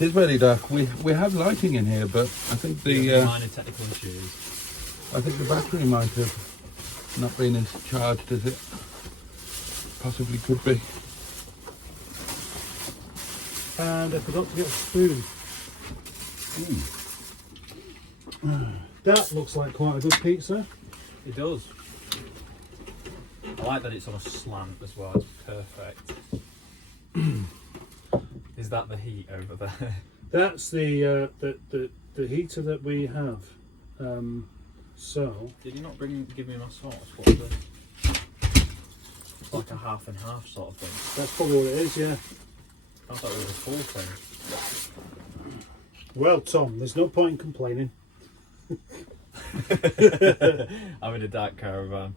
It's very dark. We have lighting in here, but I think the minor technical issues. I think the battery might have not been as charged as it possibly could be. And I forgot to get a spoon. That looks like quite a good pizza. It does. I like that it's on a slant as well. It's perfect. Is that the heat over there? That's the heater that we have. So Did you not give me my sauce? What's this? It's like a half and half sort of thing. that's probably what it is, yeah. I thought it was a full thing. Well, Tom, there's no point in complaining. I'm in a dark caravan.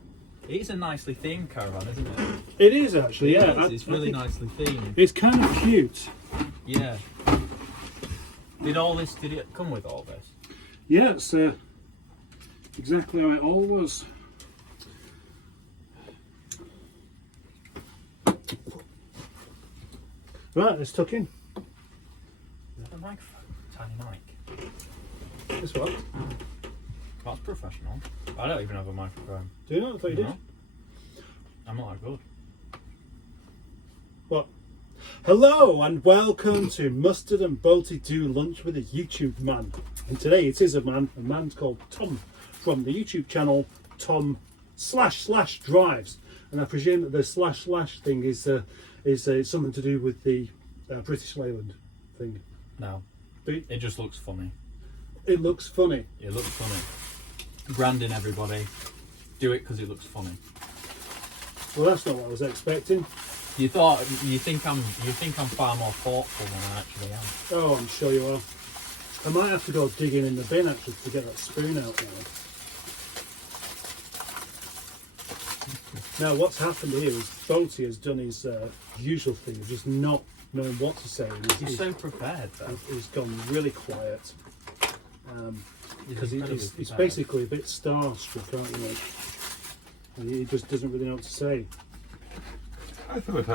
It is a nicely themed caravan, isn't it? It is actually, yeah. It's really nicely themed. It's kind of cute. Yeah. Did it come with all this? Yeah, it's exactly how it all was. Right, let's tuck in. Is that a microphone? Tiny mic. This one. That's professional. I don't even have a microphone. Do you know? I thought you did. No. I'm not that good. What? Hello and welcome to Mustard and Boaty Do Lunch with a YouTube man. And today it is a man's called Tom from the YouTube channel Tom / Drives. And I presume that the / thing is something to do with the British Leyland thing. No. It just looks funny. It looks funny. It looks funny. Branding everybody. Do it because it looks funny. Well, that's not what I was expecting. You think I'm far more thoughtful than I actually am. Oh, I'm sure you are. I might have to go digging in the bin actually to get that spoon out now. Now, what's happened here is Boaty has done his usual thing of just not knowing what to say. He's so prepared, though. He's gone really quiet. Because he's prepared. basically a bit starstruck, aren't you? And he just doesn't really know what to say. I thought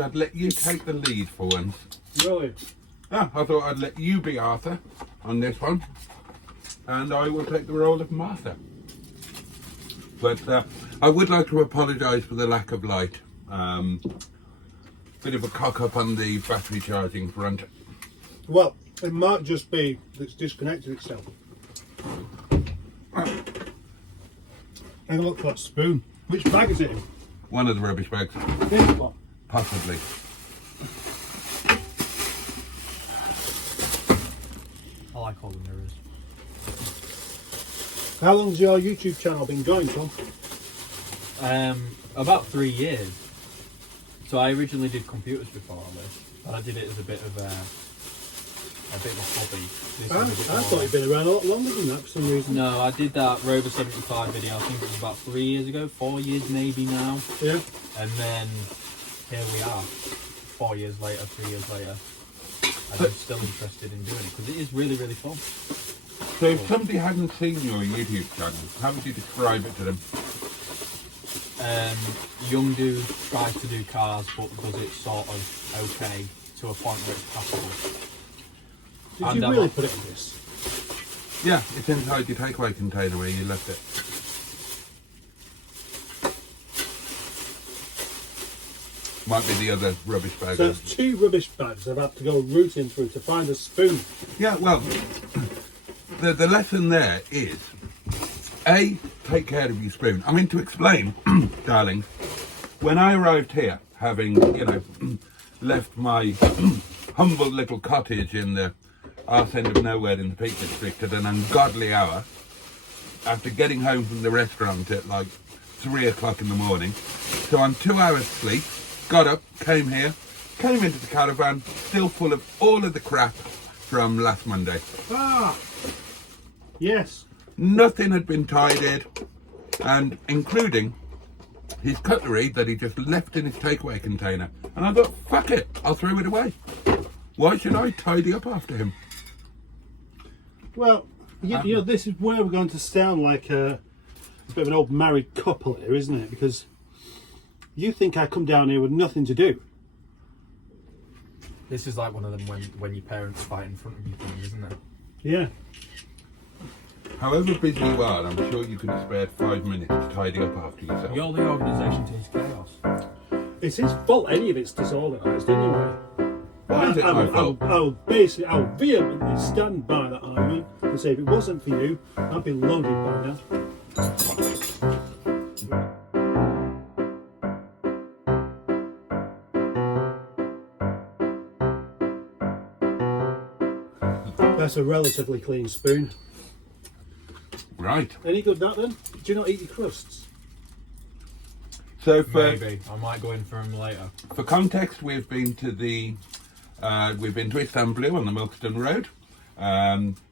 I'd let you take the lead for once. Really? Yeah, I thought I'd let you be Arthur on this one, and I will take the role of Martha. But I would like to apologise for the lack of light. Bit of a cock up on the battery charging front. Well, it might just be that it's disconnected itself. Have a look at that spoon. Which bag is it in? One of the rubbish bags, This one. possibly. I like all the mirrors. How long's your YouTube channel been going, Tom? About 3 years. So I originally did computers before all this, but I did it as a bit of a hobby. I thought you'd been around a lot longer than that for some reason. No, I did that Rover 75 video. I think it was about 3 years ago, 4 years maybe now. Yeah. And then here we are, 4 years later, 3 years later. And I'm still interested in doing it because it is really, really fun. So if somebody hadn't seen your YouTube channel, how would you describe it to them? Young dude tries to do cars but does it sort of okay to a point where it's passable. Did you really put it in this? Yeah, it's inside your takeaway container where you left it. Might be the other rubbish bag. So that's 2 rubbish bags I've had to go rooting through to find a spoon. Yeah, well, the lesson there is, A, take care of your spoon. I mean, to explain, darling, when I arrived here, having, left my humble little cottage in the arse end of nowhere in the Peak District at an ungodly hour, after getting home from the restaurant at like 3 o'clock in the morning, so on 2 hours sleep, got up, came here, came into the caravan, still full of all of the crap from last Monday. Ah! Yes. Nothing had been tidied, and including his cutlery that he just left in his takeaway container. And I thought, fuck it, I'll throw it away. Why should I tidy up after him? Well, you know, this is where we're going to sound like a bit of an old married couple here, isn't it? Because you think I come down here with nothing to do. This is like one of them when your parents fight in front of you things, isn't it? Yeah. However busy you are, I'm sure you could have spared 5 minutes to tidy up after yourself. You're the organisation to his chaos. It's his fault any of it's disorganised anyway. Why is it my fault? I'll vehemently stand by that argument and say if it wasn't for you, I'd be loaded by now. That's a relatively clean spoon. Right. Any good that then? Do you not eat your crusts? So for Maybe I might go in for him later. For context, we've been to Istanbul on the Milkston Road,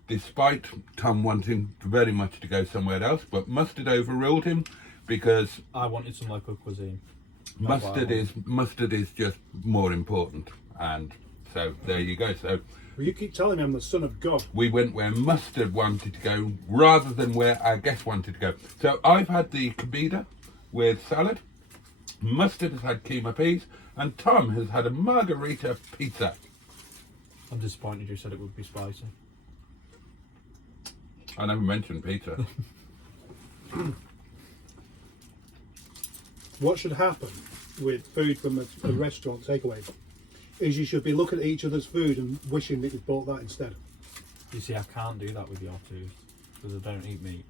despite Tom wanting very much to go somewhere else, but Mustard overruled him because I wanted some local cuisine. mustard is just more important, and so there you go. So Well, you keep telling me I'm the son of God. we went where Mustard wanted to go rather than where our guest wanted to go. So I've had the kebida with salad. Mustard has had keema peas, and Tom has had a margarita pizza. I'm disappointed you said it would be spicy. I never mentioned pizza. What should happen with food from a restaurant takeaway is you should be looking at each other's food and wishing that you bought that instead. You see, I can't do that with your two because I don't eat meat.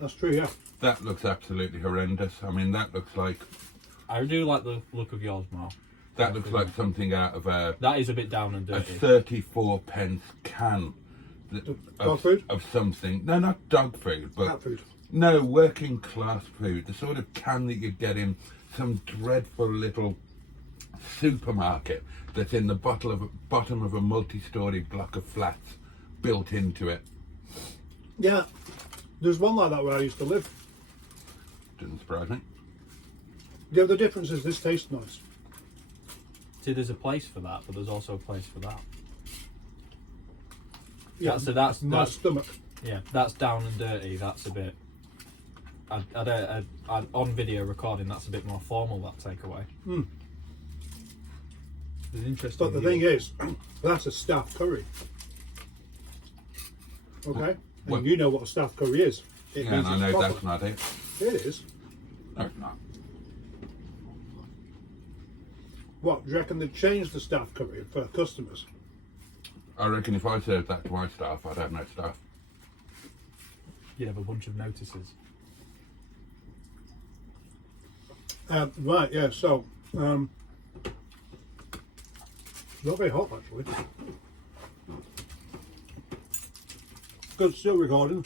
That's true, yeah. That looks absolutely horrendous. I mean, that looks like I do like the look of yours, Mark. something out of a That is a bit down and 34 pence can Dog food? of something. No, not dog food, but Cat food. no, working class food. The sort of can that you get in some dreadful little supermarket that's in the bottom of a multi-story block of flats built into it. Yeah. There's one like that where I used to live. Didn't surprise me. The other difference is this tastes nice. See, there's a place for that, but there's also a place for that. Yeah, So that's my stomach. yeah, that's down and dirty. That's a bit. On video recording, that's a bit more formal. That takeaway. Mm. There's interesting. But the thing is, that's a staff curry. Okay? Well- And you know what a staff curry is. It Yeah, and means I it's know proper. that's not it. It is. No, it's not. What, do you reckon they've changed the staff curry for customers? I reckon if I served that to my staff, I'd have no staff. You'd have a bunch of notices. Right, yeah, so, not very hot actually. Good, still recording.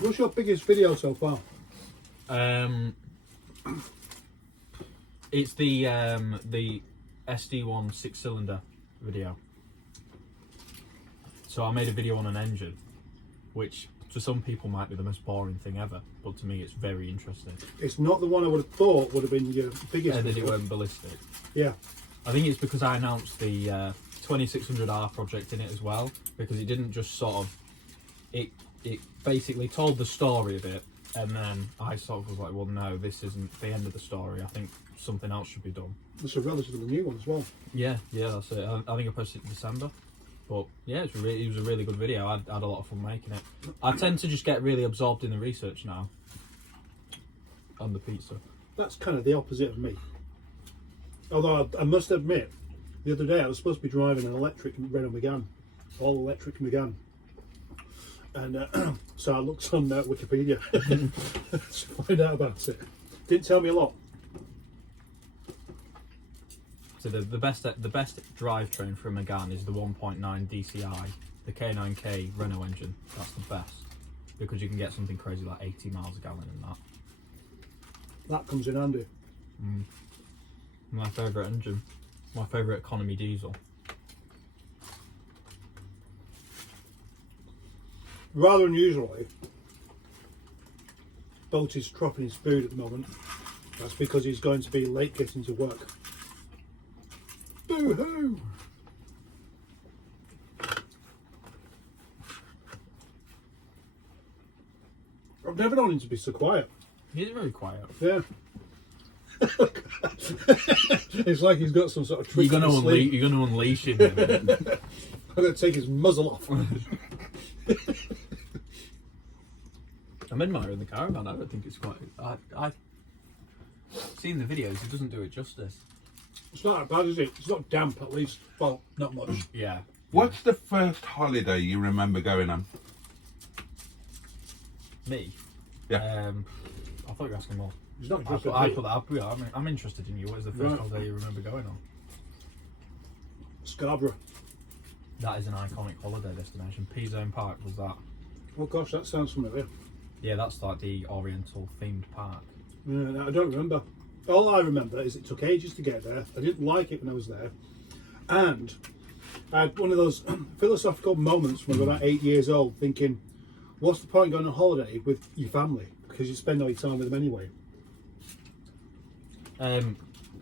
What's your biggest video so far? It's the SD1 6-cylinder video. So I made a video on an engine, which to some people might be the most boring thing ever, but to me it's very interesting. It's not the one I would have thought would have been your biggest And then it video. went ballistic. Yeah, I think it's because I announced the 2600R project in it as well, because it didn't just sort of, it basically told the story of it, and then I sort of was like, well no, this isn't the end of the story, I think something else should be done. it's a relatively new one as well. Yeah, that's it. I think I posted it in December. But yeah, it was a really good video. I had a lot of fun making it. I tend to just get really absorbed in the research now on the pizza. That's kind of the opposite of me. Although I must admit, the other day I was supposed to be driving an electric Renault Megane, all electric Megane. And so I looked on Wikipedia to find out about it. Didn't tell me a lot. So the best drivetrain for a Megane is the 1.9 DCI, the K9K Renault engine. That's the best because you can get something crazy like 80 miles a gallon in that. That comes in handy. My favourite engine, my favourite economy diesel. Rather unusually, Boaty's dropping his food at the moment. That's because he's going to be late getting to work. Boo-hoo! I've never known him to be so quiet. He's very quiet. Yeah. It's like he's got some sort of trick. You're gonna unleash him. I'm going to take his muzzle off. I'm admiring the caravan. I don't think it's quite. I seen the videos. It doesn't do it justice. It's not that bad, is it? It's not damp, at least. Well, not much. Yeah. What's the first holiday you remember going on? Me. Yeah. I thought you were asking more. It's not I just put that up. Yeah, I'm interested in you. What is the first Right. holiday you remember going on? Scarborough. That is an iconic holiday destination. P-Zone Park was that. Oh gosh, that sounds familiar. Yeah, that's like the Oriental themed park. Yeah, I don't remember. All I remember is it took ages to get there. I didn't like it when I was there. And I had one of those philosophical moments when I was about 8 years old thinking, what's the point going on holiday with your family? Because you spend all your time with them anyway.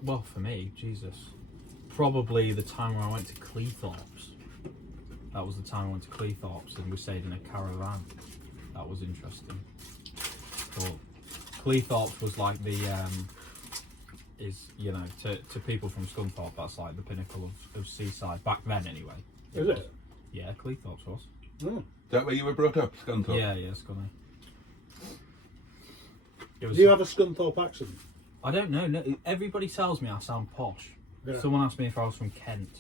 Well, for me, Jesus, probably the time where I went to Cleethorpes. That was the time I went to Cleethorpes and we stayed in a caravan. That was interesting. But Cleethorpes was like the to people from Scunthorpe, that's like the pinnacle of seaside back then anyway. Is it? Yeah, Cleethorpes was. Oh. Is that where you were brought up, Scunthorpe? Yeah, Scunny. It was. Do you have a Scunthorpe accent? I don't know. No, everybody tells me I sound posh. Yeah. Someone asked me if I was from Kent.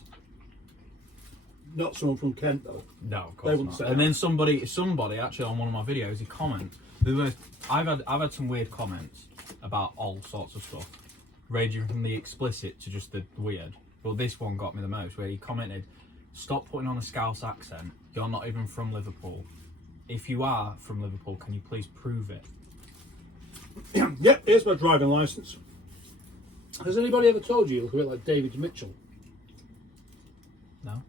Not someone from Kent though. No, of They course wouldn't not. say And that. then somebody actually on one of my videos, he comments. I've had some weird comments about all sorts of stuff, ranging from the explicit to just the weird. But this one got me the most, where he commented, "Stop putting on a Scouse accent. You're not even from Liverpool. If you are from Liverpool, can you please prove it?" Yep, here's my driving licence. Has anybody ever told you look a bit like David Mitchell? No.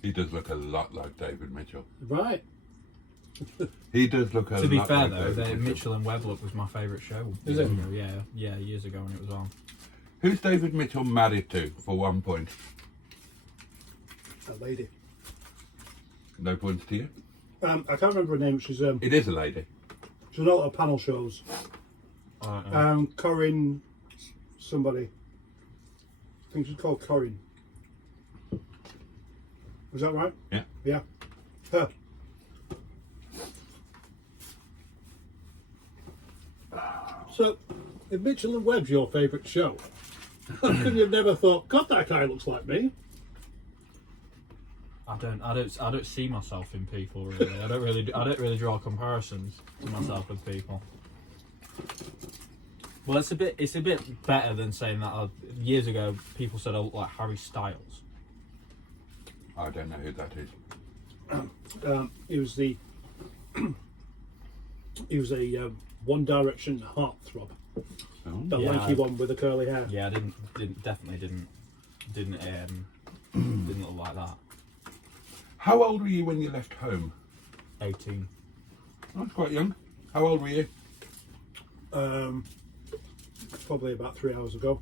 He does look a lot like David Mitchell. Right. He does look a lot To be like fair though, David the Mitchell and Webb look was my favourite show. Is years it? ago. Yeah, years ago when it was on. Who's David Mitchell married to, for 1 point? A lady. No points to you? I can't remember her name. She's It is a lady. she's on a lot of panel shows. I don't know. Corinne, somebody. I think she's called Corinne. Was that right? Yeah. Yeah. Her. So, if Mitchell and Webb's your favourite show, how could you have never thought, God, that guy looks like me? I don't see myself in people really. I don't really draw comparisons to myself with people. Well, it's a bit better than saying that years ago people said I look like Harry Styles. I don't know who that is. He was the he was a One Direction heartthrob, Oh. the Yeah. lanky one with the curly hair. Yeah, I definitely didn't look like that. How old were you when you left home? 18. I was quite young. How old were you? Probably about 3 hours ago.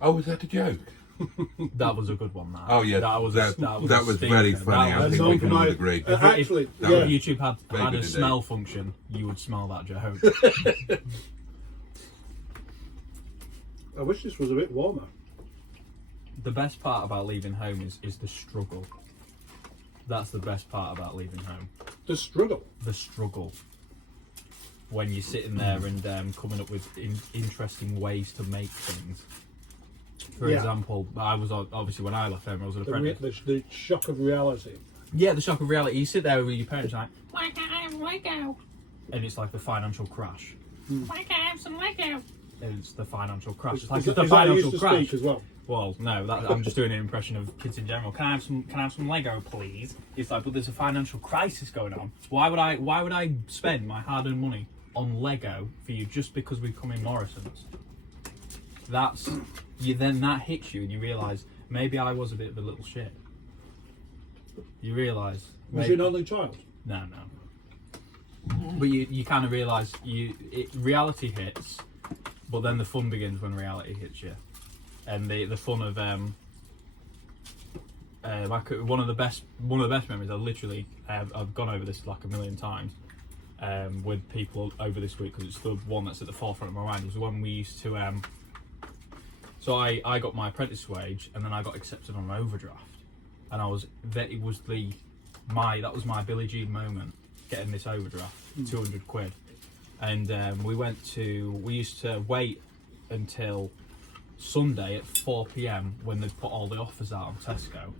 Oh, was that a joke? That was a good one. That. Oh yeah, that was that a was stinker. very funny. That I was- think we can all agree. Actually, If yeah. YouTube had Very a good indeed. smell function, you would smell that joke. I wish this was a bit warmer. The best part about leaving home is the struggle. That's the best part about leaving home. The struggle. The struggle. When you're sitting there and coming up with interesting ways to make things. For Yeah. example, I was obviously when I left home, I was an apprentice. The shock of reality. Yeah, the shock of reality. You sit there with your parents like, why can't I have Lego? And it's like the financial crash. Why can't I have some Lego? And it's the financial crash. It's like Is it's the that how you financial used to crash. speak as well? Well, no, I'm just doing an impression of kids in general. Can I have some Lego, please? It's like, but there's a financial crisis going on. Why would I spend my hard-earned money on Lego for you just because we come in Morrison's? Then that hits you and you realise maybe I was a bit of a little shit. You realise. Was you an only child? No. But you kind of realise reality hits, but then the fun begins when reality hits you, and the fun of one of the best memories. I've gone over this like a million times. with people over this week because it's the one that's at the forefront of my mind. It was when we used to. So I got my apprentice wage, and then I got accepted on an overdraft, and that was my Billie Jean moment, getting this overdraft, 200 quid, and we used to wait until Sunday at 4 p.m. when they'd put all the offers out on Tesco,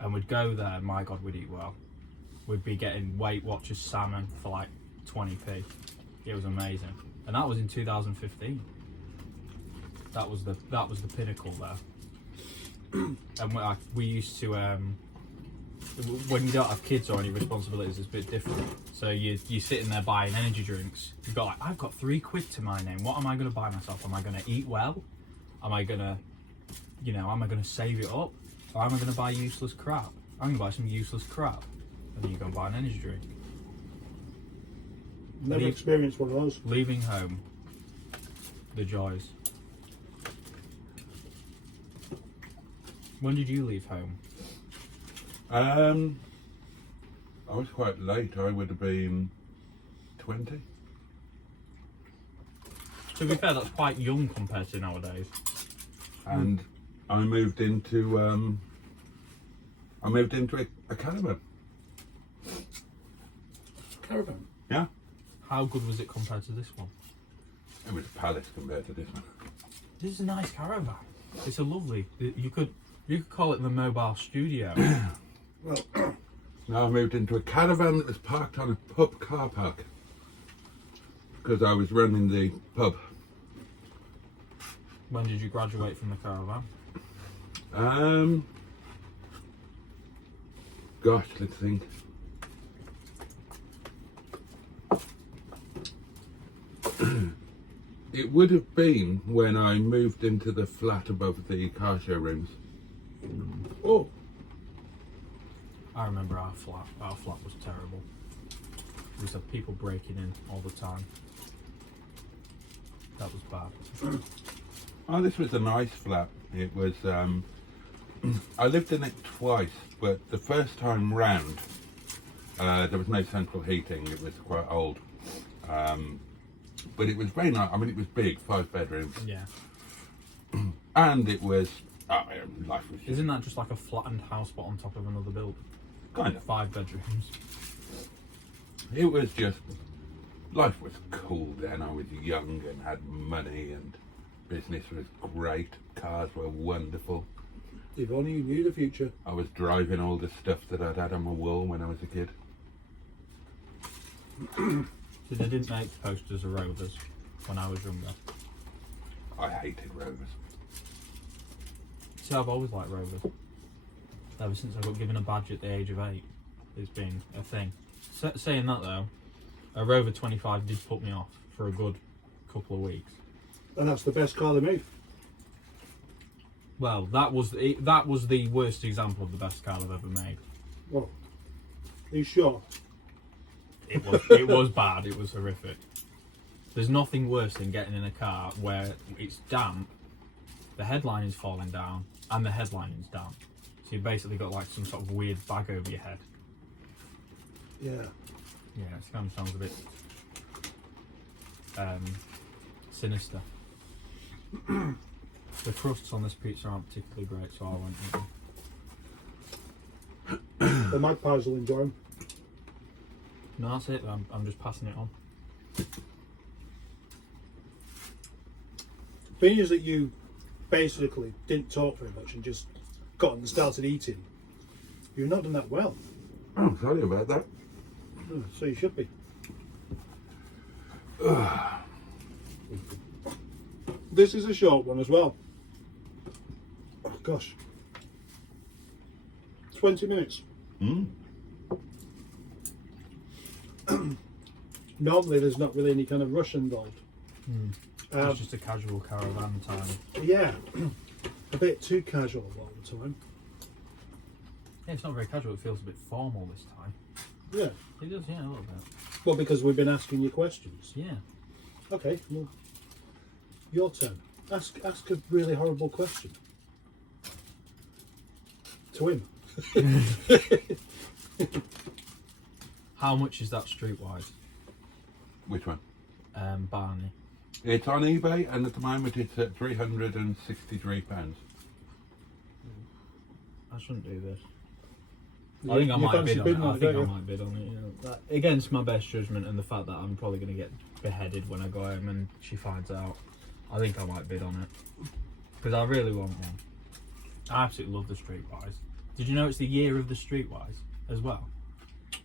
and we'd go there. My God, we'd eat well. We'd be getting Weight Watchers salmon for like 20p. It was amazing, and that was in 2015. That was the pinnacle there. And we used to when you don't have kids or any responsibilities, it's a bit different. So you're sitting there buying energy drinks. You've got I've got 3 quid to my name. What am I going to buy myself? Am I going to eat well? Am I going to save it up? Or am I going to buy useless crap? I'm going to buy some useless crap. And then you go and buy an energy drink. Never experienced one of those. Leaving home. The joys. When did you leave home? I was quite late. I would have been 20. To be fair, that's quite young compared to nowadays. And I moved into a caravan. Caravan. Yeah, How good was it compared to this one? it was a palace compared to this one. This is a nice caravan. It's a lovely. You could call it the mobile studio. Well, Now I moved into a caravan that was parked on a pub car park because I was running the pub. When did you graduate from the caravan? Gosh, let's think. It would have been when I moved into the flat above the car showrooms. oh, I remember our flat. Our flat was terrible. We used to have people breaking in all the time. That was bad. Oh, this was a nice flat. It was, I lived in it twice, but the first time round, there was no central heating. It was quite old. But it was very nice. I mean, it was big, 5 bedrooms. Yeah. And it was, life was just Isn't that just like a flattened house but on top of another building? kind of, 5 bedrooms. it was just, life was cool then. I was young and had money and business was great. Cars were wonderful. if only you knew the future. I was driving all the stuff that I'd had on my wall when I was a kid. So they didn't make posters of Rovers when I was younger. I hated Rovers. See, I've always liked Rovers. Ever since I got given a badge at the age of 8, it's been a thing. Saying that though, a Rover 25 did put me off for a good couple of weeks. And that's the best car they made. Well, that was the worst example of the best car I've ever made. Well, are you sure? It was bad. It was horrific. There's nothing worse than getting in a car where it's damp, the headline is falling down, and the headline is down. So you basically got like some sort of weird bag over your head. Yeah. Yeah, it kind of sounds a bit sinister. The crusts on this pizza aren't particularly great, so I won't eat them. The magpies will enjoy them. No, that's it. I'm just passing it on. Being is that you basically didn't talk very much and just got and started eating, you've not done that well. Oh, sorry about that. So you should be. This is a short one as well. Oh gosh. 20 minutes. Normally there's not really any kind of rush involved. It's just a casual caravan time. Yeah, a bit too casual all the time. Yeah, it's not very casual. It feels a bit formal this time. Yeah, It does, yeah, a little bit. well, because we've been asking you questions. Yeah. Okay, well, your turn. Ask a really horrible question. To him. How much is that streetwise? Which one? Barney. It's on eBay, and at the moment it's at £363. I shouldn't do this. I think I might bid on it. I think I might bid on it. You know, against my best judgment and the fact that I'm probably going to get beheaded when I go home and she finds out. I think I might bid on it because I really want one. I absolutely love the Streetwise. Did you know it's the year of the Streetwise as well?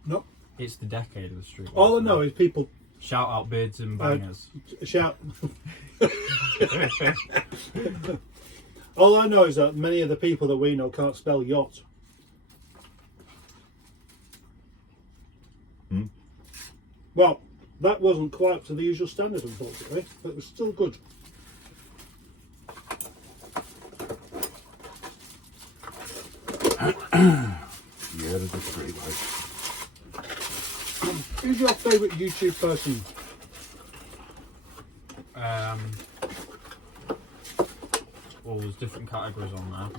No. It's the decade of the Streetwise. All I know is people shout out bids and bangers. Shout. All I know is that many of the people that we know can't spell yacht. Well, that wasn't quite up to the usual standard, unfortunately, but it was still good. Yeah, there's a Streetwise. Who's your favourite YouTube person? Well, there's different categories on there.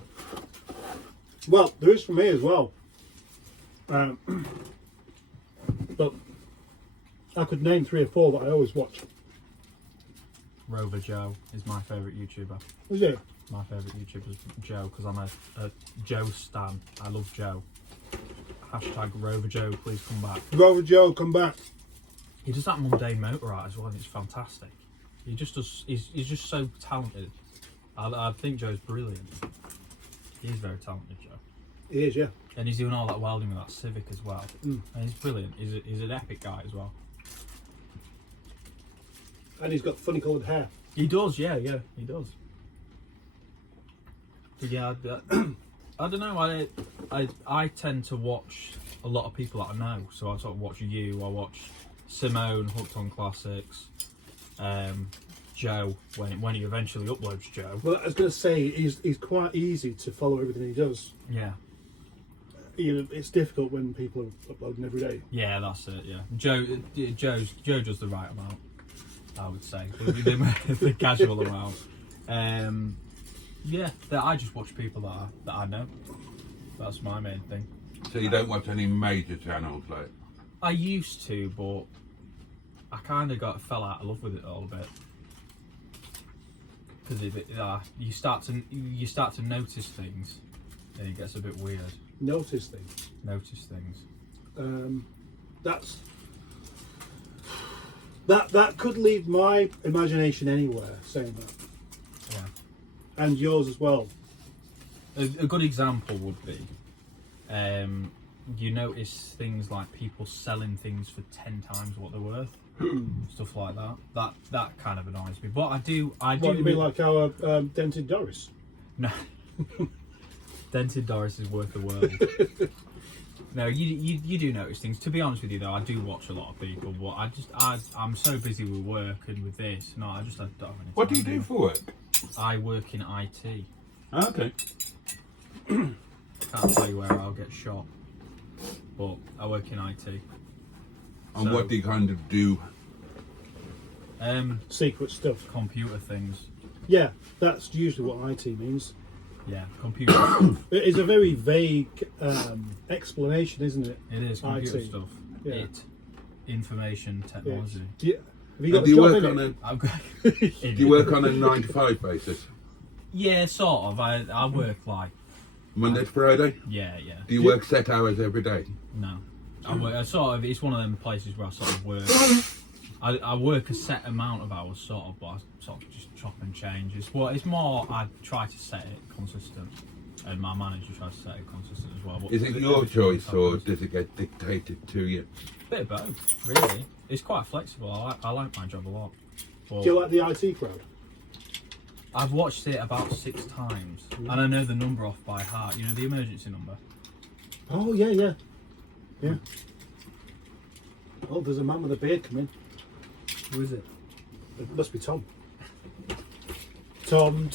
Well, there is for me as well. But I could name 3 or 4 that I always watch. Rover Joe is my favourite YouTuber. Is it? My favourite YouTuber is Joe because I'm a Joe stan. I love Joe. Hashtag Rover Joe, please come back. Rover Joe, come back. He does that mundane motor art as well, and it's fantastic. He just does. He's just so talented. I think Joe's brilliant. He's very talented, Joe. He is, yeah. And he's doing all that welding with that Civic as well. And he's brilliant. He's an epic guy as well. And he's got funny coloured hair. He does, yeah, he does. But yeah, I don't know. I tend to watch a lot of people that I know. So I sort of watch you. I watch Simone, Hooked on Classics. Joe when he eventually uploads Joe. Well, I was going to say he's quite easy to follow everything he does. Yeah. You know, it's difficult when people are uploading every day. Yeah, that's it. Yeah, Joe does the right amount, I would say, the casual amount. Yeah, I just watch people that I know. That's my main thing. So you don't watch any major channels like? I used to, but I kind of fell out of love with it all a bit. Because you start to notice things, and it gets a bit weird. Notice things. That could lead my imagination anywhere. Saying that. Yeah. And yours as well. A good example would be, you notice things like people selling things for 10 times what they're worth. Stuff like that. That kind of annoys me. But I do. What do you mean, like our dented Doris? No. Dented Doris is worth the world. No, you do notice things. To be honest with you, though, I do watch a lot of people, but I'm so busy with work and with this. No, I don't have any time. What do you do for work? I work in IT. Okay. Can't tell you where I'll get shot, but I work in IT. And what do you kind of do? Secret stuff. Computer things. Yeah, that's usually what IT means. Yeah, computer. It is a very vague explanation, isn't it? It is computer IT. stuff. Yeah. Information technology. Yeah. Have you got do you a work job on in a? Do Do you work on a 9 to 5 basis? Yeah, sort of. I work like. Monday to Friday? Yeah. Do you work set hours every day? No. I sort of. It's one of them places where I sort of work. I work a set amount of hours, sort of, but I sort of just chop and change. It's more. I try to set it consistent, and my manager tries to set it consistent as well. But Is it your choice, or does it get dictated to you? Bit of both, really. It's quite flexible. I like my job a lot. But Do you like the IT crowd? I've watched it about 6 times, and I know the number off by heart. You know the emergency number. Oh yeah. Oh, there's a man with a beard coming. Who is it? It must be Tom. Tom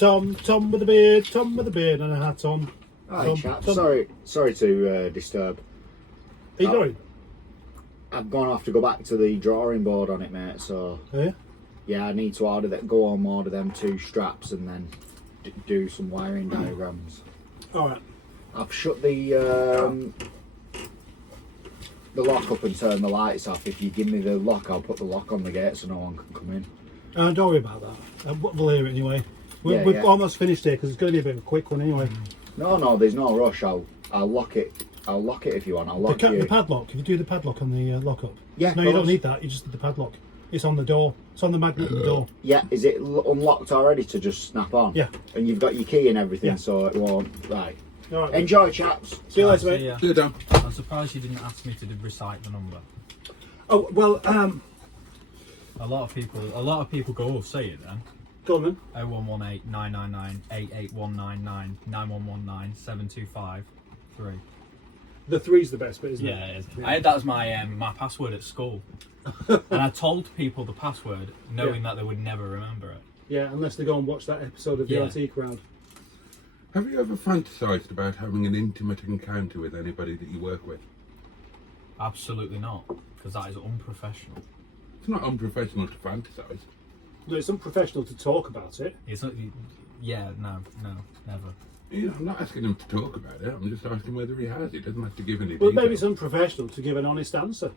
with a beard. Tom with a beard and a hat on. Hi, chap. Sorry to disturb. Are you going? I've gone off to go back to the drawing board on it, mate. So Yeah. yeah, I need to order them 2 straps and then do some wiring diagrams. All right. I've shut the the lock up and turn the lights off. If you give me the lock, I'll put the lock on the gate so no one can come in. Don't worry about that. We'll hear it anyway. We've almost finished here because it's going to be a bit of a quick one anyway. No, there's no rush. I'll lock it. I'll lock it if you want. I'll lock The padlock. If you do the padlock on the lock up. Yeah. No, you don't need that. You just need the padlock. It's on the door. It's on the magnet on the door. Yeah. Is it unlocked already to just snap on? Yeah. And you've got your key and everything, Yeah. so it won't. Right. All right. Enjoy, chaps. See you later, See mate. ya. See you, Dom. I'm surprised you didn't ask me to recite the number. Oh well. A lot of people go, oh, say it then. Go on then. 0118 999 88199 9119 725 3. The 3's the best bit, isn't Yeah, it? it is. I had that as my my password at school, and I told people the password knowing that they would never remember it. Yeah, unless they go and watch that episode of the Yeah. RT Crowd. Have you ever fantasised about having an intimate encounter with anybody that you work with? Absolutely not, because that is unprofessional. It's not unprofessional to fantasise. No, it's unprofessional to talk about it. It's not. Yeah, no, never. You know, I'm not asking him to talk about it. I'm just asking whether he has. He doesn't have to give any Well, details. maybe it's unprofessional to give an honest answer.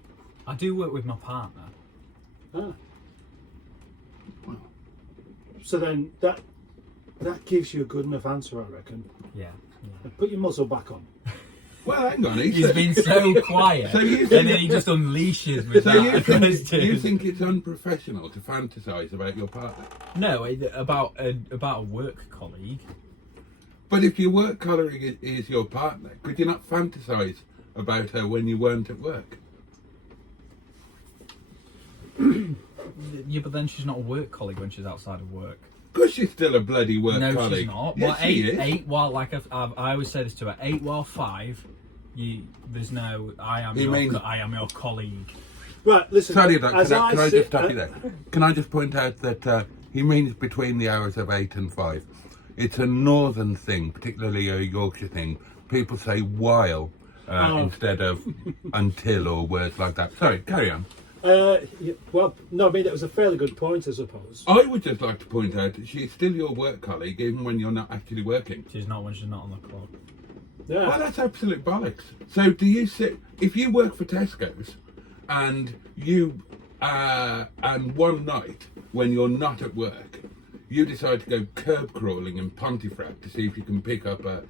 I do work with my partner. Ah. Well, So then that gives you a good enough answer, I reckon. Yeah. Put your muzzle back on. well, hang on. He's been so quiet, So you and think- then he just unleashes with So that. you think it's unprofessional to fantasise about your partner? No, about a work colleague. But if your work colleague is your partner, could you not fantasise about her when you weren't at work? Yeah, but then she's not a work colleague when she's outside of work. Because she's still a bloody work No, colleague. she's not. Yes, Well, she is. eight. While like I always say this to her, 8 while 5. There's no. I am your colleague. Right, listen. Sorry, that. as Can I sit- just stop you there? Can I just point out that he means between the hours of 8 and 5. It's a northern thing, particularly a Yorkshire thing. People say while instead of until or words like that. Sorry, carry on. Yeah, well, no, I mean, that was a fairly good point, I suppose. I would just like to point out that she's still your work colleague even when you're not actually working. She's not when she's not on the clock. Yeah. Well, that's absolute bollocks. So do you sit, if you work for Tesco's and you, and one night when you're not at work, you decide to go curb crawling in Pontefract to see if you can pick up a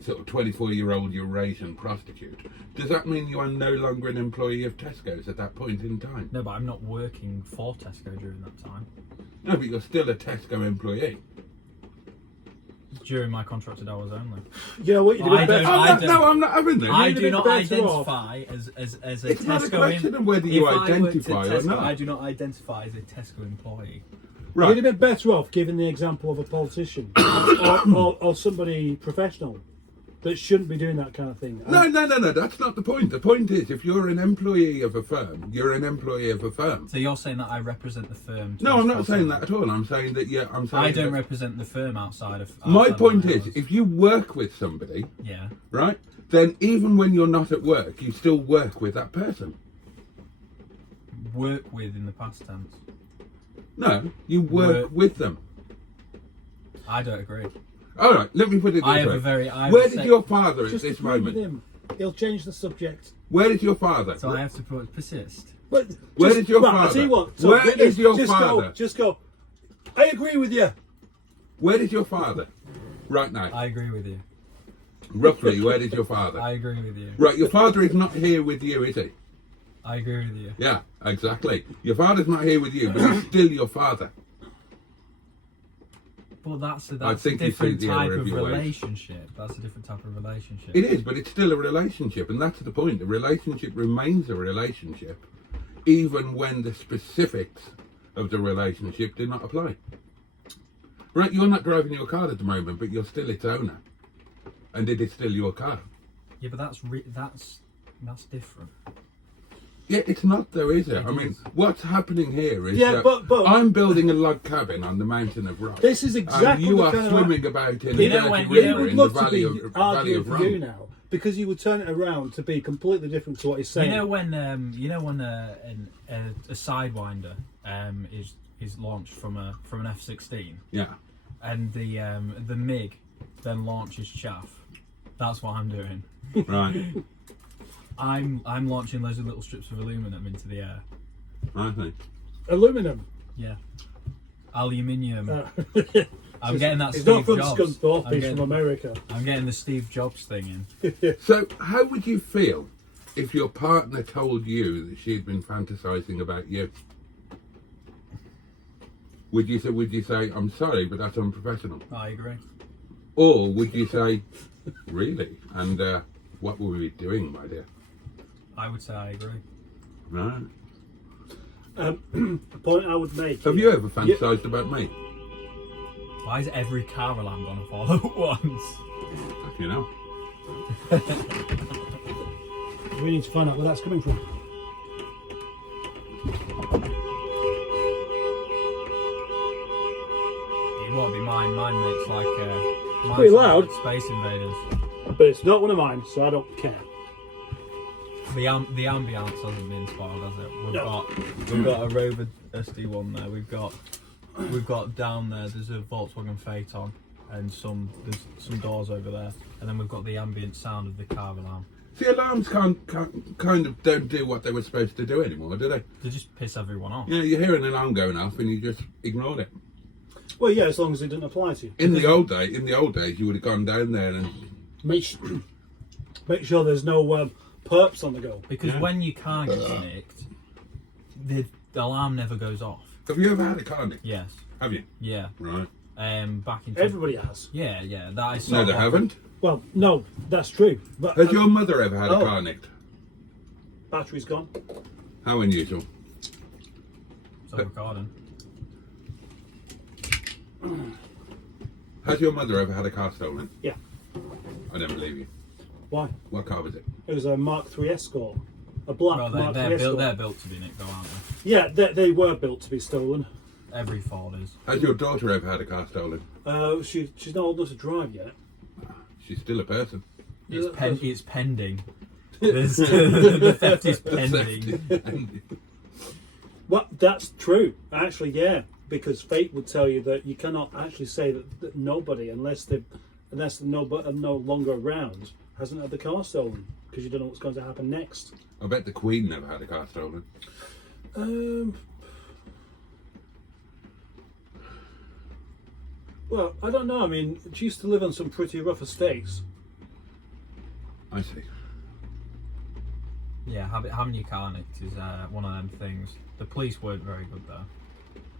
sort of 24-year-old Eurasian prostitute, does that mean you are no longer an employee of Tesco's at that point in time? No, but I'm not working for Tesco during that time. No, but you're still a Tesco employee. During my contracted hours only. You know what? You'd have been I better. don't- No, I'm not having this. I You'd have do been not better identify as a It's Tesco. not a question of whether you If I worked at identify or Tesco, not. I do not identify as a Tesco employee. Right. You'd have been better off giving the example of a politician or somebody professional that shouldn't be doing that kind of thing. No, that's not the point. The point is, if you're an employee of a firm, you're an employee of a firm. So you're saying that I represent the firm? No, I'm not 24/7. saying that at all. I'm saying that, yeah, I'm saying I don't that- represent the firm outside of. My outside of point my is, hours. if you work with somebody, Yeah. right, then even when you're not at work, you still work with that person. Work with in the past tense. No, you work Work. with them. I don't agree. All right, let me put it this I have way. a very. I have Where a did se- your father at Just this agree with moment? him. He'll change the subject. Where is your father? So I have to persist. But Where just- is your right, I'll father? tell you what. Where get is this, your just father? Just go. I agree with you. Where is your father? Right now, I agree with you. roughly, where is your father? I agree with you. Right, your father is not here with you, is he? I agree with you. Yeah, exactly. Your father's not here with you, but he's still your father. But that's a think you different think the type error of of your ways. relationship. That's a different type of relationship. It is, but it's still a relationship, and that's the point. A relationship remains a relationship, even when the specifics of the relationship do not apply. Right, you're not driving your car at the moment, but you're still its owner, and it is still your car. Yeah, but that's different. Yeah, it's not though, is it? It I mean, is. what's happening here is Yeah, that but- I'm building a log cabin on the mountain of rock. This is and exactly you the are kind of- swimming about in You the know dirty when- you river know- I would in the love to valley be of arguing for you Rome. now because you would turn it around to be completely different to what he's saying. You know when a sidewinder is launched from an F-16, Yeah. and the MiG then launches chaff. That's what I'm doing. Right. I'm launching loads of little strips of aluminum into the air. I think. Aluminum. Yeah. Aluminium. Uh, I'm getting that It's Steve not from Jobs. Scunthorpe, I'm he's getting, from America. I'm getting the Steve Jobs thing in. So, how would you feel if your partner told you that she'd been fantasizing about you? Would you say, I'm sorry, but that's unprofessional? I agree. Or would you say, really? And what were we doing, my dear? I would say I agree. Right. The point I would make. Have you ever fantasized about me? Why is every car alarm gonna fall at once? You know. We need to find out where that's coming from. It won't be mine. Mine makes like mine's pretty like loud. Space Invaders. But it's not one of mine, so I don't care. The ambience hasn't been spoiled, has it? No. We've got a Rover SD1 there. We've got down there. There's a Volkswagen Phaeton and there's some doors over there, and then we've got the ambient sound of the car alarm. The alarms kind of don't do what they were supposed to do anymore, do they? They just piss everyone off. You know, you hear an alarm going off and you just ignore it. Well, yeah, as long as it didn't apply to you. In the old days, you would have gone down there and Make sure there's no perps on the go. Because Yeah. when your car gets nicked, the alarm never goes off. have you ever had a car nick? Yes. Have you? Yeah. Right. Back in. Everybody has. Yeah. That is. No, sort they of- haven't. Well, no, that's true. But Has your mother ever had a Oh. car nicked? battery's gone. How unusual. Still recording. Has your mother ever had a car stolen? Yeah. I don't believe you. Why? What car was it? It was a Mark III Escort. A black Well, Mark they're III built. Escort. They're built to be nicked, though, aren't Yeah, they were built to be stolen. they? Every Ford is. Has your daughter ever had a car stolen? She's not old enough to drive yet. She's still a person. It's pending. The theft is pending. Well, that's true. Actually, yeah, because fate would tell you that you cannot actually say that nobody, unless they're no longer around, hasn't had the car stolen, because you don't know what's going to happen next. I bet the Queen never had a car stolen. Well, I don't know. I mean, she used to live on some pretty rough estates. I see. Yeah, having your car nicked is one of them things. The police weren't very good though,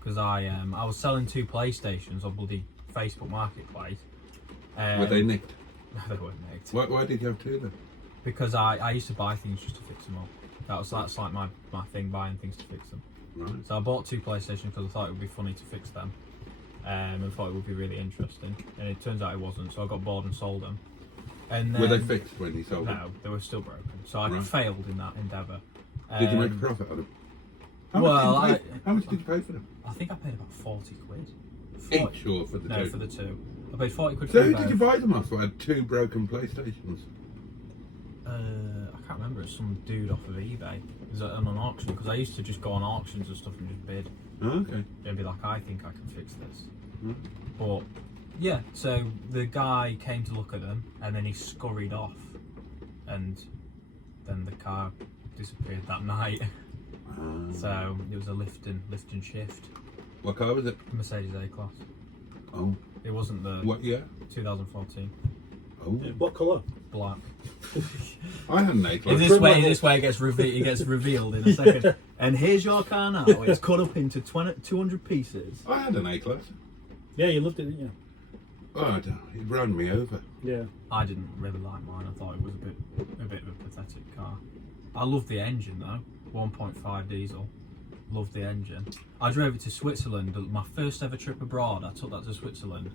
because I was selling 2 PlayStations on bloody Facebook Marketplace. Were they nicked? No, they weren't nicked. Why did you have 2 then? Because I used to buy things just to fix them up. That's like my thing, buying things to fix them. Right. So I bought 2 PlayStations because I thought it would be funny to fix them, and thought it would be really interesting. And it turns out it wasn't, so I got bored and sold them. And then, Were they fixed when you sold them? No, they were still broken. So I Right. failed in that endeavour. Did you make a profit on them? well, How much did you pay for them? I think I paid about 40 quid. Each or for the No, 2? for the 2. I paid 40 quid So for who both. did you buy them off? I had 2 broken PlayStations. I can't remember. It's some dude off of eBay. It was on an auction, because I used to just go on auctions and stuff and just bid. Oh, okay. And be like, I think I can fix this. Mm. But yeah, so the guy came to look at them and then he scurried off, and then the car disappeared that night. So it was a lift and shift. What car was it? Mercedes A-Class. Oh. It wasn't the What year? 2014. Oh. What colour? Black. I had an A-Class. Is this way it gets revealed in a second. And here's your car now. It's cut up into 200 pieces. I had an A-Class. Yeah, you loved it, didn't you? Oh, it ran me over. Yeah. I didn't really like mine. I thought it was a bit of a pathetic car. I loved the engine though. 1.5 diesel. Loved the engine. I drove it to Switzerland. My first ever trip abroad. I took that to Switzerland.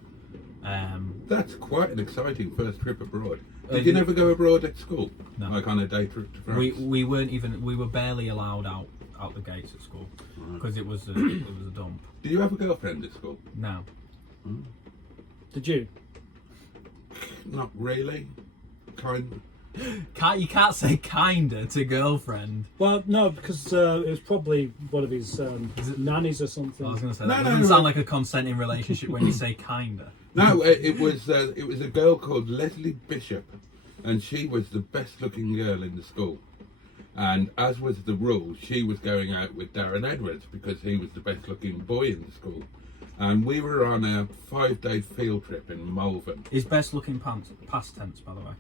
That's quite an exciting first trip abroad. Did you never go abroad at school? No. Like on a day trip to France? We were barely allowed out the gates at school because it was a dump. Did you have a girlfriend at school? No. Did you? Not really. Kind. You can't say kinda to girlfriend. Well, no, because it was probably one of his nannies or something. I was going to say No, that no, doesn't no. sound like a consenting relationship when you say kinda. No, it was a girl called Leslie Bishop, and she was the best looking girl in the school. And as was the rule, she was going out with Darren Edwards because he was the best looking boy in the school. And we were on a 5-day field trip in Malvern. His best looking past tense, by the way.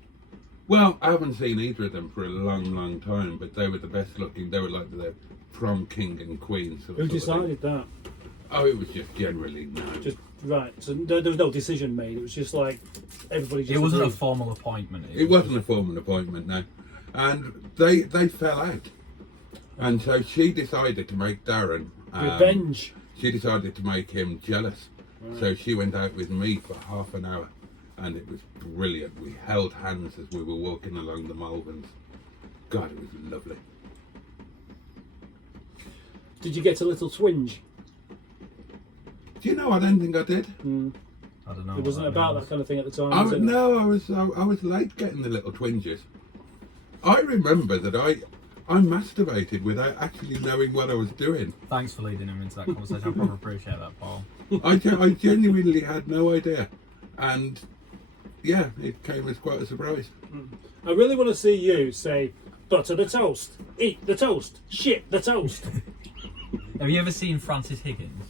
Well, I haven't seen either of them for a long, long time, but they were the best looking. They were like the prom king and queen. Who decided that? Oh, it was just generally known. Just right. So there was no decision made. It was just like everybody. Just It wasn't a agreed. formal appointment. It wasn't a formal appointment, no. And they fell out. And so she decided to make Darren... Revenge. She decided to make him jealous. Right. So she went out with me for half an hour. And it was brilliant. We held hands as we were walking along the Malverns. God, it was lovely. Did you get a little twinge? Do you know, I don't think I did. I don't know. It wasn't about that kind of thing at the time. I, was it? no, I was late getting the little twinges. I remember that I masturbated without actually knowing what I was doing. Thanks for leading him into that conversation. I probably appreciate that, Paul. I genuinely had no idea. And yeah, it came as quite a surprise. I really want to see you say, butter the toast, eat the toast, shit the toast. Have you ever seen Francis Higgins?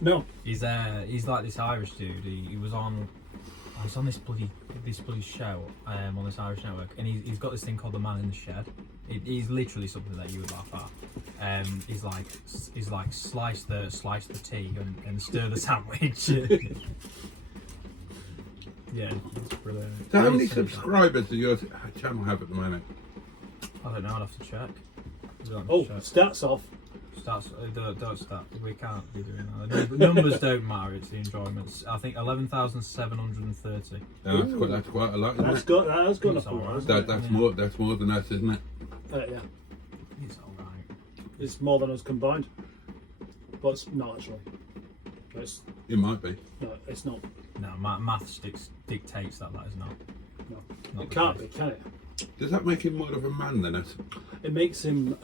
No. He's like this Irish dude. He was on this bloody show on this Irish network, and he's got this thing called The Man in the Shed. He's literally something that you would laugh at. He's like slice the tea and stir the sandwich. Yeah, it's brilliant. So how many subscribers does your channel have at the moment? I don't know. I'd have to check. Oh, stats off. Don't start. We can't be doing that. The numbers don't matter. It's the enjoyments. I think 11,730. Oh, that's quite a lot. Isn't That's it? got up It's alright. hasn't That's more than us, isn't it? it? Yeah. It's alright. It's more than us combined. But it's not actually. It might be. No, it's not. No, maths dictates that is not. No. Not It the can't case. be, can it? Does that make him more of a man than us? It makes him.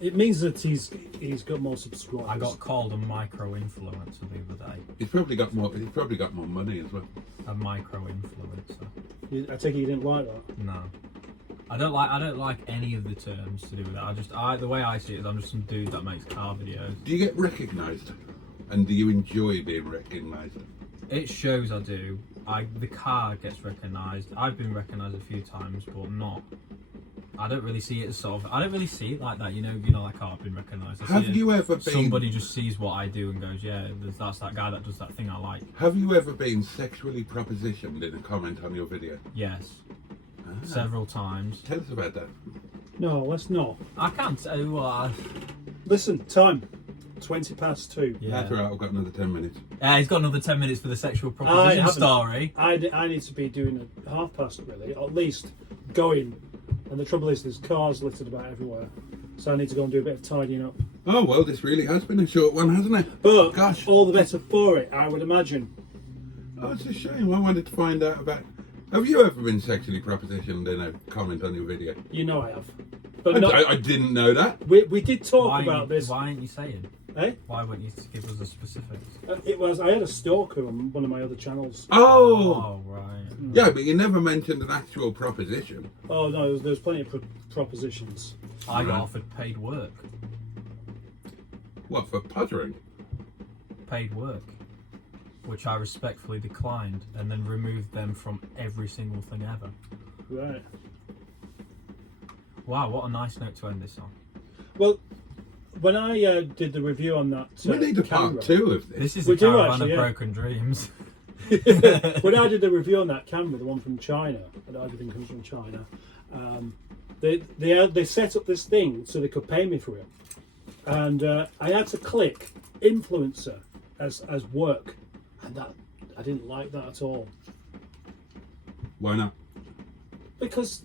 It means that he's got more subscribers. I got called a micro influencer the other day. He's probably got more money as well. A micro influencer. I take it you didn't like that. No. I don't like any of the terms to do with that. The way I see it is I'm just some dude that makes car videos. Do you get recognised? And do you enjoy being recognised? It shows I do. The car gets recognised. I've been recognised a few times, but not. I don't really see it as I don't really see it like that. You know, like I've been recognised. Have you ever been? Somebody just sees what I do and goes, yeah, that's that guy that does that thing I like. Have you ever been sexually propositioned in a comment on your video? Yes, Ah. several times. Tell us about that. No, let's not. I can't say what. Listen, time. 2:20. Yeah. That's right. I've got another 10 minutes. He's got another 10 minutes for the sexual proposition haven't. story. I need to be doing a 1/2 really, at least going. And the trouble is, there's cars littered about everywhere, so I need to go and do a bit of tidying up. Oh well, this really has been a short one, hasn't it? But Gosh. all the better for it, I would imagine. Oh, it's a shame. I wanted to find out about. Have you ever been sexually propositioned in a comment on your video? You know I have. But not, I didn't know that. we did talk about this. Why aren't you saying? Eh? Why wouldn't you give us the specifics? I had a stalker on one of my other channels. Oh, right. yeah, but you never mentioned an actual proposition. Oh no, there's plenty of propositions. I got offered paid work. What, for puttering? Paid work. Which I respectfully declined and then removed them from every single thing ever. Right. Wow, what a nice note to end this on. Well, when I did the review on that, We need a camera, part 2 of this. This is We the do caravan actually, of yeah. broken dreams. when I did the review on that camera, the one from China, and everything comes from China, they set up this thing so they could pay me for it, and I had to click influencer as work, and that I didn't like that at all Why not? because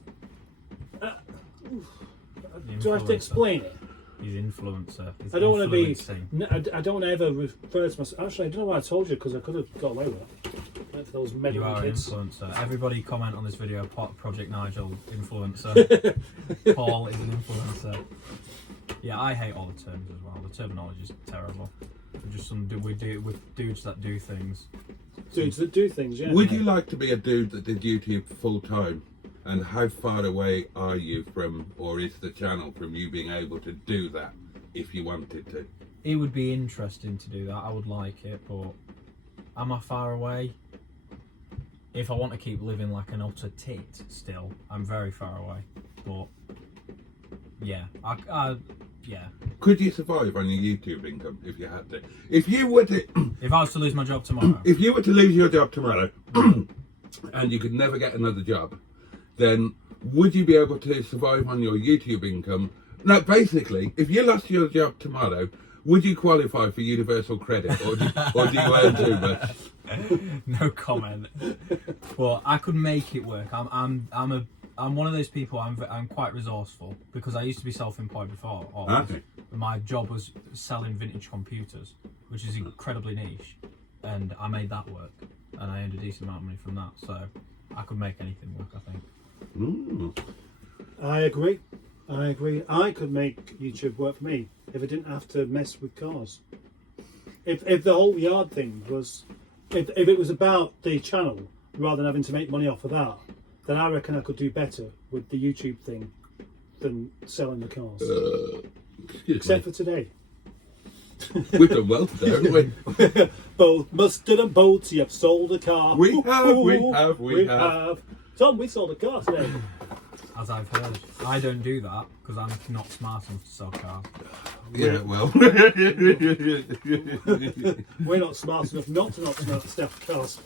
do I have to explain it? He's influencer. He's I don't want to be. influencing. I don't want to ever refer to myself. Actually, I don't know why I told you because I could have got away with it. Like for those You meddling are an kids. influencer. Everybody comment on this video. Project Nigel influencer. Paul is an influencer. Yeah, I hate all the terms as well. The terminology is terrible. We're just we do it with dudes that do things. Dudes that do things, yeah. Would you like to be a dude that did YouTube full time? And how far away are you from, or is the channel from you being able to do that if you wanted to? It would be interesting to do that. I would like it, but am I far away? If I want to keep living like an utter tit still, I'm very far away. But yeah, yeah. Could you survive on your YouTube income if you had to? If you were to, If I was to lose my job tomorrow, if you were to lose your job tomorrow, and you could never get another job, then would you be able to survive on your YouTube income? No, basically, if you lost your job tomorrow, would you qualify for universal credit, or do you earn too much? no comment. But I could make it work. I'm one of those people. I'm quite resourceful because I used to be self-employed before. Okay. My job was selling vintage computers, which is incredibly niche, and I made that work, and I earned a decent amount of money from that. So I could make anything work, I think. Mm. I agree. I could make YouTube work for me if I didn't have to mess with cars. If the whole yard thing was, if it was about the channel rather than having to make money off of that, then I reckon I could do better with the YouTube thing than selling the cars. Except for today. We've done well today, haven't we? Both Mustard and Boaty have sold a car. We have. Tom, we sold a car today. As I've heard, I don't do that because I'm not smart enough to sell cars. Yeah, well. We're not smart enough not to sell cars.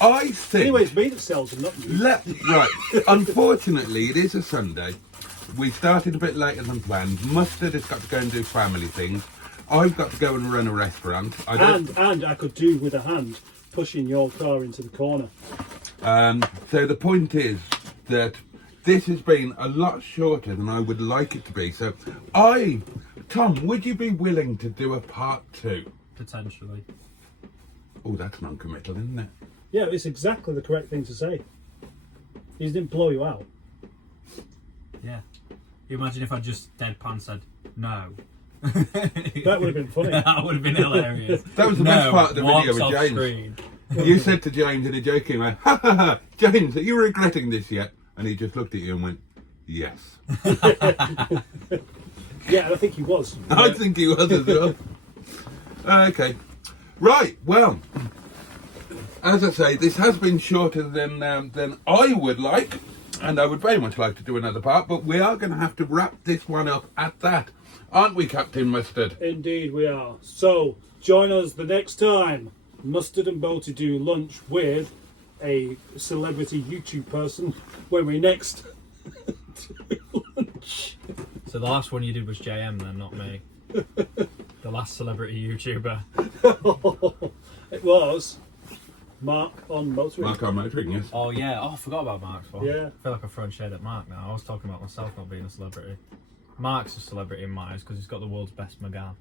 I think. Anyway, it's me that sells them, not you. Right. Unfortunately, it is a Sunday. We started a bit later than planned. Mustard has got to go and do family things. I've got to go and run a restaurant. And I could do with a hand pushing your car into the corner. So the point is that this has been a lot shorter than I would like it to be. So Tom, would you be willing to do a part 2? Potentially. Oh, that's non-committal, isn't it? Yeah, it's exactly the correct thing to say. He didn't blow you out. Yeah. You imagine if I just deadpan said no. That would have been funny. That would have been hilarious. That was the best part of the video walks off with James. screen. You said to James in a joking way, ha ha ha, James, are you regretting this yet? And he just looked at you and went, yes. Yeah, and I think he was. I think he was as well. Okay. Right, well, as I say, this has been shorter than I would like, and I would very much like to do another part, but we are going to have to wrap this one up at that. Aren't we, Captain Mustard? Indeed we are. So, join us the next time. Mustard and Boaty do lunch with a celebrity YouTube person when we next do lunch. So the last one you did was JM then, not me. The last celebrity YouTuber. It was Mark on Motoring. Mark on Motoring, yes. Oh yeah, I forgot about Mark's one. Yeah. I feel like I'm throwing shade at Mark now. I was talking about myself not being a celebrity. Mark's a celebrity in my eyes because he's got the world's best Megane.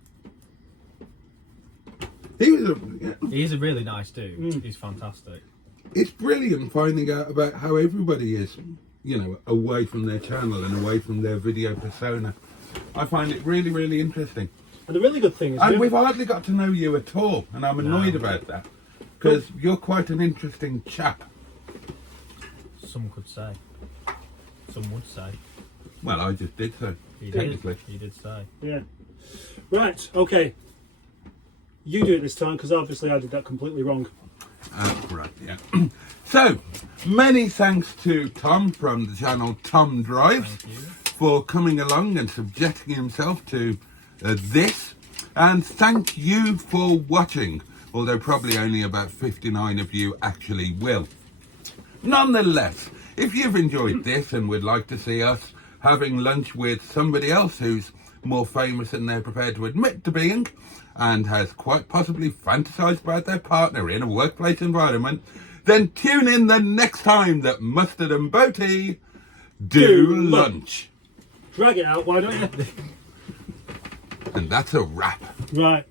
He's a really nice dude. He's fantastic. It's brilliant finding out about how everybody is, away from their channel and away from their video persona. I find it really, really interesting. And the really good thing is... And we've hardly got to know you at all, and I'm annoyed about that, because you're quite an interesting chap. Some could say. Some would say. Well, I just did so, technically. He did say. Yeah. Right, okay. You do it this time, because obviously I did that completely wrong. Right, yeah. So, many thanks to Tom from the channel Tom Drives for coming along and subjecting himself to this. And thank you for watching, although probably only about 59 of you actually will. Nonetheless, if you've enjoyed this and would like to see us having lunch with somebody else who's more famous than they're prepared to admit to being, and has quite possibly fantasised about their partner in a workplace environment, then tune in the next time that Mustard and Boaty do lunch. Drag it out, why don't you? And that's a wrap. Right.